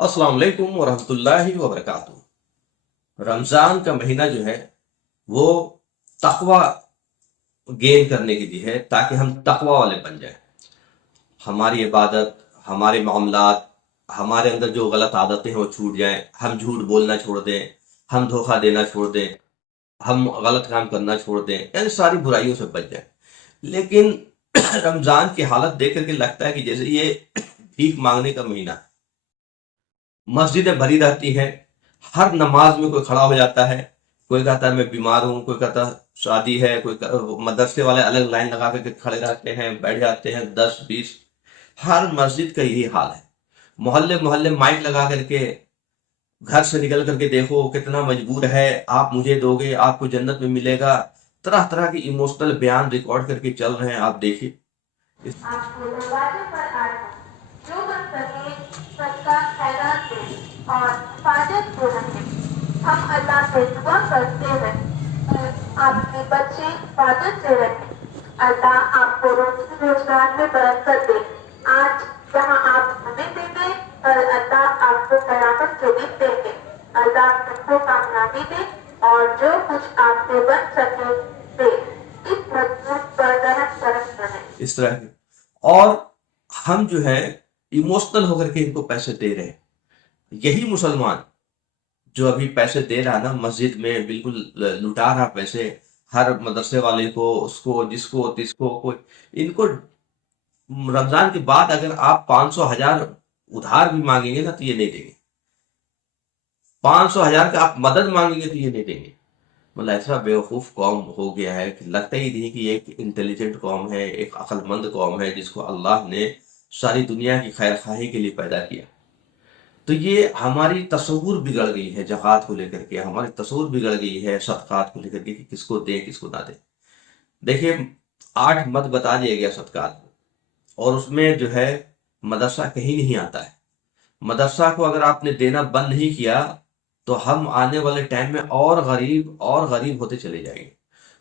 अस्सलाम वालेकुम वरहमतुल्लाहि वबरकातुहू। रमज़ान का महीना जो है वो तकवा गेन करने के लिए है, ताकि हम तकवा वाले बन जाएं। हमारी इबादत, हमारे मामलात, हमारे अंदर जो गलत आदतें हैं वो छूट जाएं। हम झूठ बोलना छोड़ दें, हम धोखा देना छोड़ दें, हम गलत काम करना छोड़ दें, यानी सारी बुराइयों से बच जाएं। लेकिन रमज़ान की हालत देख करके लगता है कि जैसे ये भीख मांगने का महीना है। मस्जिदें भरी रहती हैं, हर नमाज में कोई खड़ा हो जाता है, कोई कहता है मैं बीमार हूँ, कोई कहता है शादी है, मदरसे वाले अलग लाइन लगा करके खड़े रहते हैं, बैठ जाते हैं 10-20। हर मस्जिद का यही हाल है। मोहल्ले मोहल्ले माइक लगा करके घर से निकल करके देखो कितना मजबूर है, आप मुझे दोगे आपको जन्नत में मिलेगा, तरह तरह के इमोशनल बयान रिकॉर्ड करके चल रहे हैं। आप देखिए आपको दरवाजे पर आना, जो बन सके सबका खैरात दे और हिफाजत को रखे। हम अल्लाह से दुआ करते हैं कि आपके बच्चे हिफाजत से रखें। अल्लाह आपको रोजी रोजगार में बरकत दे। आज जहाँ आप हमें देंगे, कल अल्लाह आपको कयामत के दिन देंगे। अल्लाह सबको कामयाबी दे और जो कुछ आपसे बन सके दे। इस मजबूत पर रहम करम बने। इस तरह के और हम जो है इमोशनल होकर के इनको पैसे दे रहे हैं। यही मुसलमान जो अभी पैसे दे रहा है ना, मस्जिद में बिल्कुल लुटा रहा पैसे, हर मदरसे वाले को, उसको, जिसको तिसको, कोई इनको रमजान के बाद अगर आप 500,000 उधार भी मांगेंगे ना तो ये नहीं देंगे। 500,000 का आप मदद मांगेंगे तो ये नहीं देंगे। मतलब ऐसा बेवकूफ कौम हो गया है कि लगता ही नहीं कि ये एक इंटेलिजेंट कौम है, एक अक्लमंद कौम है जिसको अल्लाह ने सारी दुनिया की खैर खाही के लिए पैदा किया। तो ये हमारी तस्वुर बिगड़ गई है ज़कात को लेकर के, हमारी तस्वुर बिगड़ गई है सदक़ात को लेकर के कि किसको दें किसको ना दें। देखिए 8 मद बता दिया गया सदक़ात में, और उसमें जो है मदरसा कहीं नहीं आता है। मदरसा को अगर आपने देना बंद नहीं किया तो हम आने वाले टाइम में और गरीब होते चले जाएंगे।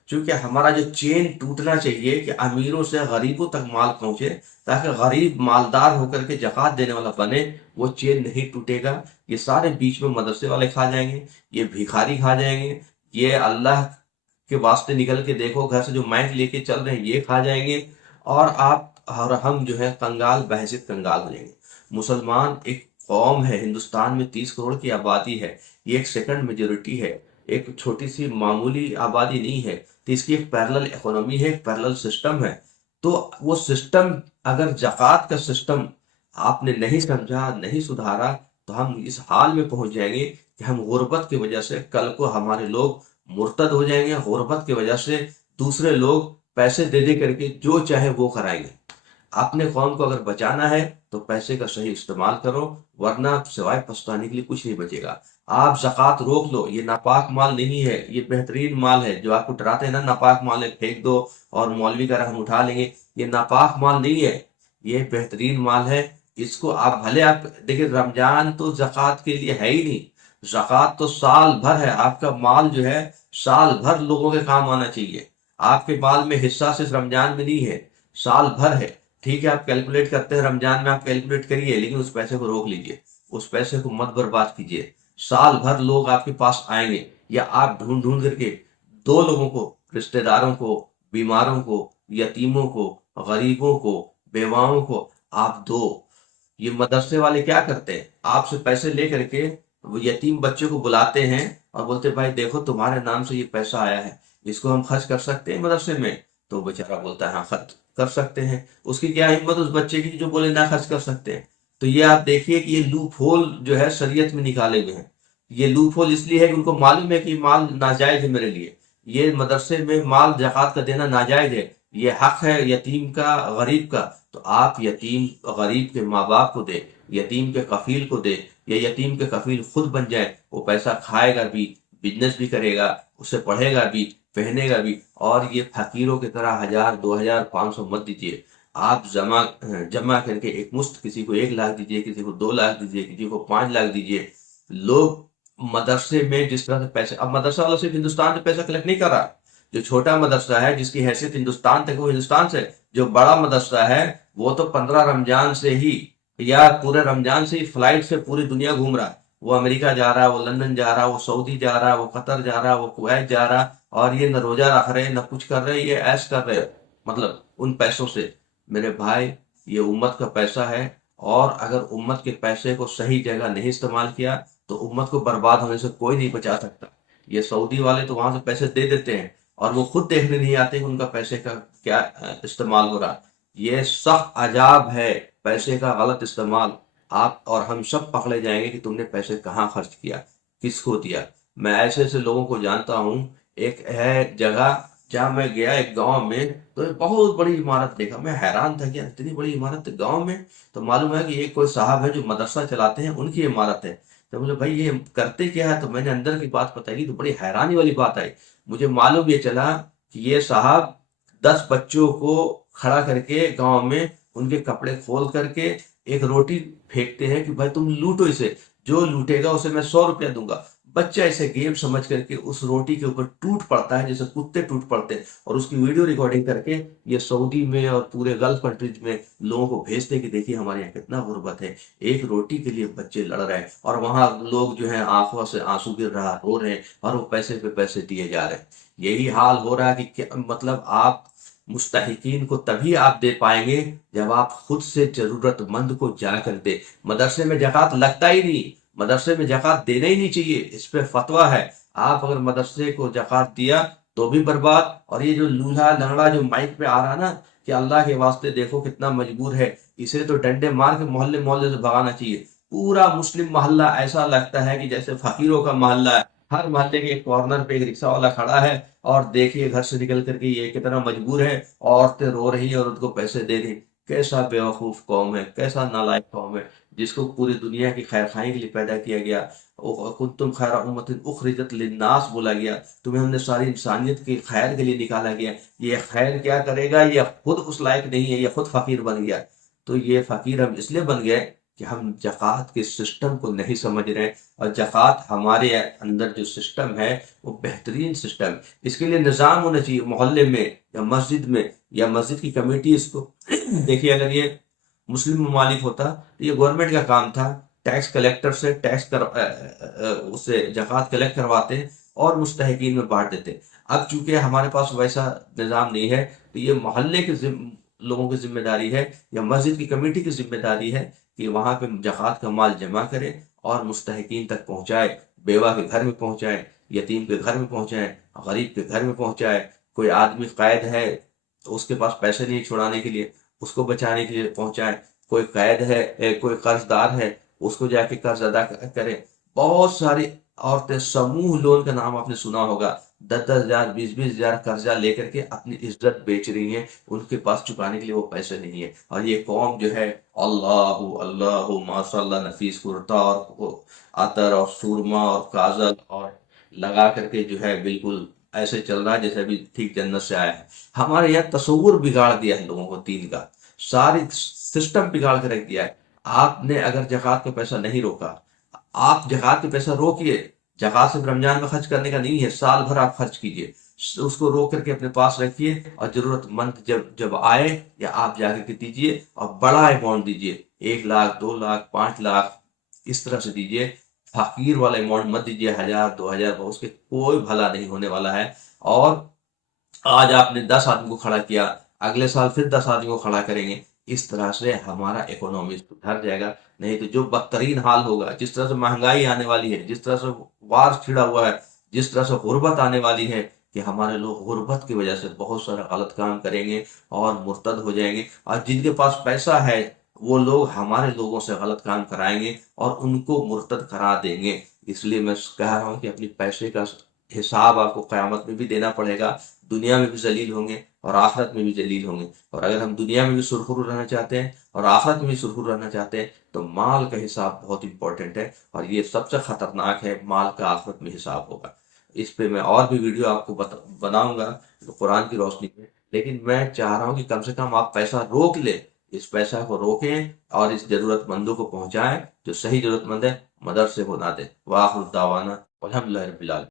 क्योंकि हमारा जो चेन टूटना चाहिए कि अमीरों से गरीबों तक माल पहुंचे, ताकि गरीब मालदार होकर के ज़कात देने वाला बने, वो चेन नहीं टूटेगा। ये सारे बीच में मदरसे वाले खा जाएंगे, ये भिखारी खा जाएंगे, ये अल्लाह के वास्ते निकल के देखो घर से जो माइक लेके चल रहे हैं ये खा जाएंगे, और आप और हम जो है कंगाल बहसियत कंगाल हो जाएंगे। मुसलमान एक कौम है, हिंदुस्तान में 30 करोड़ की आबादी है, ये एक सेकंड मेजोरिटी है, एक छोटी सी मामूली आबादी नहीं है। तो इसकी एक पैरेलल इकोनॉमी है, एक पैरेलल सिस्टम है। तो वो सिस्टम, अगर ज़कात का सिस्टम आपने नहीं समझा, नहीं सुधारा, तो हम इस हाल में पहुंच जाएंगे कि हम गुर्बत की वजह से कल को हमारे लोग मुर्तद हो जाएंगे। गुर्बत की वजह से दूसरे लोग पैसे दे दे करके जो चाहे वो कराएंगे। अपने कौम को अगर बचाना है तो पैसे का सही इस्तेमाल करो, वरना सिवाय पछताने के लिए कुछ नहीं बचेगा। आप ज़कात रोक लो, ये नापाक माल नहीं है, ये बेहतरीन माल है। जो आपको डराते हैं ना नापाक माल है फेंक दो और मौलवी का हम उठा लेंगे, ये नापाक माल नहीं है, ये बेहतरीन माल है। इसको आप भले, आप देखिए रमजान तो ज़कात के लिए है ही नहीं, ज़कात तो साल भर है। आपका माल जो है साल भर लोगों के काम आना चाहिए। आपके माल में हिस्सा सिर्फ रमजान में नहीं है, साल भर है। ठीक है, आप कैलकुलेट करते हैं रमजान में, आप कैलकुलेट करिए, लेकिन उस पैसे को रोक लीजिए, उस पैसे को मत बर्बाद कीजिए। साल भर लोग आपके पास आएंगे, या आप ढूंढ ढूंढ करके 2 लोगों को, रिश्तेदारों को, बीमारों को, यतीमों को, गरीबों को, बेवाओं को आप दो। ये मदरसे वाले क्या करते हैं, आपसे पैसे ले करके वो यतीम बच्चे को बुलाते हैं और बोलते भाई देखो तुम्हारे नाम से ये पैसा आया है, इसको हम खर्च कर सकते हैं मदरसे में। तो बेचारा बोलता है हाँ खर्च कर सकते हैं। उसकी क्या हिम्मत उस बच्चे की जो बोले ना खर्च कर सकते हैं। तो ये आप देखिए कि ये लूप होल जो है शरीयत में निकाले हुए हैं। ये लूप होल इसलिए है कि उनको मालूम है कि माल नाजायज है मेरे लिए, ये मदरसे में माल ज़कात का देना नाजायज है, ये हक है यतीम का, गरीब का। तो आप यतीम गरीब के माँ बाप को दे, यतीम के कफील को दे, या यतीम के कफील खुद बन जाए। वो पैसा खाएगा भी, बिजनेस भी करेगा, उससे पढ़ेगा भी, पहनेगा भी। और ये फकीरों की तरह 1000, 2000, 500 मत दीजिए। आप जमा करके एक मुश्त, किसी को 1 लाख दीजिए, किसी को 2 लाख दीजिए, किसी को 5 लाख दीजिए। लोग मदरसे में जिस तरह से पैसे, अब मदरसा वाला सिर्फ हिंदुस्तान से पैसा कलेक्ट नहीं कर रहा। जो छोटा मदरसा है जिसकी हैसियत हिंदुस्तान तक, वो हिंदुस्तान से, जो बड़ा मदरसा है वो तो 15 रमजान से ही या पूरे रमजान से ही फ्लाइट से पूरी दुनिया घूम रहा है, वो अमेरिका जा रहा है, वो लंदन जा रहा है, वो सऊदी जा रहा है, वो कतर जा रहा है, वो कुवैत जा रहा है, और ये न रोजा रख रहे न कुछ कर रहे, ये ऐश कर रहे, मतलब उन पैसों से। मेरे भाई, ये उम्मत का पैसा है, और अगर उम्मत के पैसे को सही जगह नहीं इस्तेमाल किया तो उम्मत को बर्बाद होने से कोई नहीं बचा सकता। ये सऊदी वाले तो वहां से पैसे दे देते हैं और वो खुद देखने नहीं आते कि उनका पैसे का क्या इस्तेमाल हो रहा है। ये सख्त अजाब है पैसे का गलत इस्तेमाल। आप और हम सब पकड़े जाएंगे कि तुमने पैसे कहाँ खर्च किया, किसको दिया। मैं ऐसे ऐसे लोगों को जानता हूँ। एक है जगह जहाँ मैं गया, एक गांव में, तो एक बहुत बड़ी इमारत देखा। मैं हैरान था कि यार इतनी बड़ी इमारत गांव में। तो मालूम है कि एक कोई साहब है जो मदरसा चलाते हैं, उनकी इमारत है। तो मुझे भाई ये करते क्या है, तो मैंने अंदर की बात बताई तो बड़ी हैरानी वाली बात आई। मुझे मालूम ये चला कि ये साहब 10 बच्चों को खड़ा करके गांव में उनके कपड़े खोल करके एक रोटी फेंकते हैं कि भाई तुम लूटो इसे, जो लूटेगा उसे मैं 100 रुपया दूंगा। बच्चा इसे गेम समझ करके उस रोटी के ऊपर टूट पड़ता है जैसे कुत्ते टूट पड़ते हैं, और उसकी वीडियो रिकॉर्डिंग करके ये सऊदी में और पूरे गल्फ कंट्रीज में लोगों को भेजते हैं कि देखिए हमारे यहाँ कितना गुर्बत है, एक रोटी के लिए बच्चे लड़ रहे हैं, और वहां लोग जो है आंखों से आंसू गिर रहा, रो रहे हैं, और वो पैसे पे पैसे दिए जा रहे हैं। यही हाल हो रहा है कि मतलब आप मुस्तहिकीन को तभी आप दे पाएंगे जब आप खुद से जरूरतमंद को जाकर दे। मदरसे में ज़कात लगता ही नहीं, मदरसे में ज़कात देना ही नहीं चाहिए, इस पे फतवा है। आप अगर मदरसे को ज़कात दिया तो भी बर्बाद। और ये जो लूल्हा लंगड़ा जो माइक पे आ रहा ना कि अल्लाह के वास्ते देखो कितना मजबूर है, इसे तो डंडे मार के मोहल्ले मोहल्ले से भगाना चाहिए। पूरा मुस्लिम मोहल्ला ऐसा लगता है कि जैसे फकीरों का मोहल्ला है। हर मोहल्ले के एक कॉर्नर पे एक रिक्शा वाला खड़ा है, और देखिए घर से निकल करके ये कितना मजबूर है, औरतें रो रही है और उनको पैसे दे रही। कैसा बेवकूफ कौम है, कैसा नालायक कौम है, जिसको पूरी दुनिया की खैर खाई के लिए पैदा किया गया। कुंतुम खैर उम्मतिन उखरिजत लिन्नास बोला गया, तुम्हें हमने सारी इंसानियत की खैर के लिए निकाला गया। ये खैर क्या करेगा, ये खुद उस लायक नहीं है, ये खुद फकीर बन गया। तो ये फकीर हम इसलिए बन गए कि हम ज़कात के सिस्टम को नहीं समझ रहे, और ज़कात हमारे अंदर जो सिस्टम है वो बेहतरीन सिस्टम है। इसके लिए निज़ाम होना चाहिए मोहल्ले में या मस्जिद में, या मस्जिद की कमेटी इसको देखिए। अगर ये मुस्लिम ममालिक होता तो ये गवर्नमेंट का काम था, टैक्स कलेक्टर से उससे ज़कात कलेक्ट करवाते और मुस्तहिकीन में बांट देते। अब चूंकि हमारे पास वैसा निज़ाम नहीं है, तो ये मोहल्ले के लोगों की जिम्मेदारी है या मस्जिद की कमेटी की जिम्मेदारी है कि वहां पे ज़कात का माल जमा करे और मुस्तहिकीन तक पहुंचाए। बेवा के घर में पहुंचाए, यतीम के घर में पहुंचाए, गरीब के घर में पहुंचाए। कोई आदमी कैद है तो उसके पास पैसे नहीं छुड़ाने के लिए, उसको बचाने के लिए पहुंचाए। कोई कैद है, कोई कर्जदार है, उसको जाके कर्ज अदा करे। बहुत सारी औरतें समूह लोन का नाम आपने सुना होगा, 10-10 हजार 20-20 हजार कर्जा लेकर के अपनी इज्जत बेच रही हैं, उनके पास चुकाने के लिए वो पैसे नहीं है। और ये कौम जो है अल्लाह अल्लाह माशाल्लाह नफीस कुर्ता और अतर और सुरमा और काजल और लगा करके जो है बिल्कुल ऐसे चल रहा है जैसे अभी ठीक जन्नत से आया है। हमारे यहाँ तस्वुर बिगाड़ दिया है लोगों को दीन का, सारी सिस्टम बिगाड़ के रख दिया है। आपने अगर ज़कात का पैसा नहीं रोका, आप ज़कात का पैसा रोकिए। ज़कात सिर्फ रमजान में खर्च करने का नहीं है, साल भर आप खर्च कीजिए, उसको रोक करके अपने पास रखिए, और जरूरतमंद जब जब आए या आप जाकर के दीजिए, और बड़ा अमाउंट दीजिए, 1 लाख 2 लाख 5 लाख इस तरह से दीजिए। फकीर वाला अमाउंट मत दीजिए, 1000 2000, उसके कोई भला नहीं होने वाला है। और आज आपने 10 आदमी को खड़ा किया, अगले साल फिर 10 आदमी को खड़ा करेंगे, इस तरह से हमारा इकोनॉमी सुधर जाएगा। नहीं तो जो बदतरीन हाल होगा, जिस तरह से महंगाई आने वाली है, जिस तरह से वार छिड़ा हुआ है, जिस तरह से गुर्बत आने वाली है, कि हमारे लोग गुर्बत की वजह से बहुत सारा गलत काम करेंगे और मुर्तद हो जाएंगे। और जिनके पास पैसा है वो लोग हमारे लोगों से गलत काम कराएंगे और उनको मुर्तद करा देंगे। इसलिए मैं कह रहा हूँ कि अपनी पैसे का हिसाब आपको क़यामत में भी देना पड़ेगा। दुनिया में भी जलील होंगे और आखिरत में भी जलील होंगे। और अगर हम दुनिया में भी सुरखरू रहना चाहते हैं और आखिरत में भी सुरखरू रहना चाहते हैं तो माल का हिसाब बहुत इंपॉर्टेंट है, और ये सबसे खतरनाक है, माल का आखिरत में हिसाब होगा। इस पे मैं और भी वीडियो आपको बनाऊंगा तो कुरान की रोशनी में। लेकिन मैं चाह रहा हूँ कि कम से कम आप पैसा रोक ले, इस पैसा को रोकें और इस जरूरतमंदों को पहुंचाएं, जो सही जरूरतमंद है मदरसे को ना दे। वाखिर दावाना अल्हम्दुलिल्लाह रब्बिल आलमीन।